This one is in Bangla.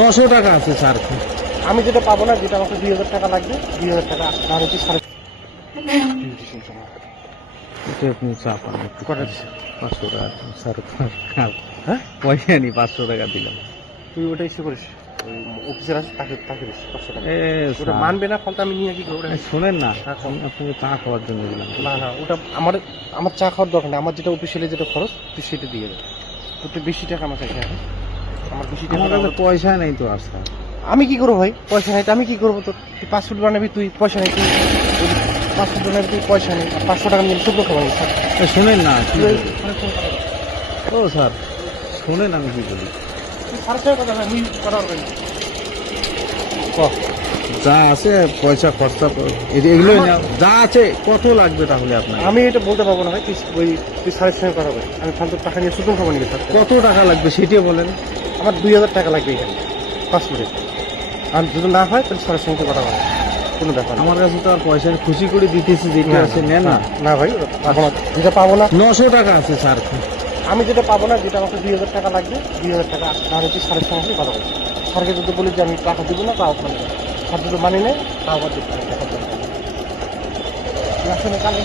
900 টাকা আছে স্যার। আমি যেটা পাবো না, যেটা আমাকে 2000 টাকা লাগবে, 2000 টাকা আর হচ্ছে এটা আপনি চা পান একটু কটা দিচ্ছে? 500 টাকা স্যার। হ্যাঁ, পয়সা নি 500 টাকা দিলাম। তুই ওটা ইসে করিস, ওই অফিসের আছে তাকে তাকে দিস 500 টাকা। এ ওটা স্যার, মানবে না, ফলটা আমি নিয়ে কি করবো? ওটা শোনেন না, হ্যাঁ, আমি আপনাকে চা খাওয়ার জন্য দিলাম। না না, ওটা আমার আমার চা খাওয়ার দরকার নেই। আমার যেটা অফিসিয়ালি যেটা খরচ তুই সেটা দিয়ে দে। তোর তো বেশি টাকা আমার কাছে আছে, আমার বেশি টাকা আমার কাছে পয়সা নেই তো আর স্যার। আমি কি করবো ভাই? পয়সা নাই তো আমি কি করবো? তোর তুই পাসপোর্ট বানাবি, তুই পয়সা নেই, তুই পাসপোর্ট বানাবি, তুই পয়সা নেই, 500 টাকা নিয়ে শুক্র খাবার স্যার। শোনেন না কি তুই বলি। ও স্যার, শোনেন আমি কি বলি। সাড়ে ছয় কথা ভাই, আমি কথা বলবেন যা আছে পয়সা খরচা এগুলো যা আছে কত লাগবে তাহলে আপনার? আমি এটা বলতে পারবো না ভাই। তুই সাড়ে ছয় কথা বল, আমি ফালতু টাকা নিয়ে শুক্র খাবার নিবি স্যার। কত টাকা লাগবে সেটিও বলেন। আমার 2000 টাকা লাগবে এখানে পাসপোর্টে। আর যদি না হয় তাহলে সাড়ে ছয় কথা বলে কোনো ব্যাপার না। আমার কাছে তো আর পয়সা নেই, খুশি করে দিতেছি যেটা আছে নেন না। না ভাই, পাবো না, যেটা পাবো না। 900 টাকা আছে স্যার। আমি যেটা পাবো না, যেটা আমাকে 2000 টাকা লাগবে, 2000 টাকা আর হচ্ছে সাড়ে ছয় মাসে কথা বলবো। স্যারকে যদি বলি যে আমি টাকা দিব না, তাও মানে স্যার যদি মানি নেয়, তাও আবার দিতে হবে, টাকা দরকার নেই। আসলে কালকে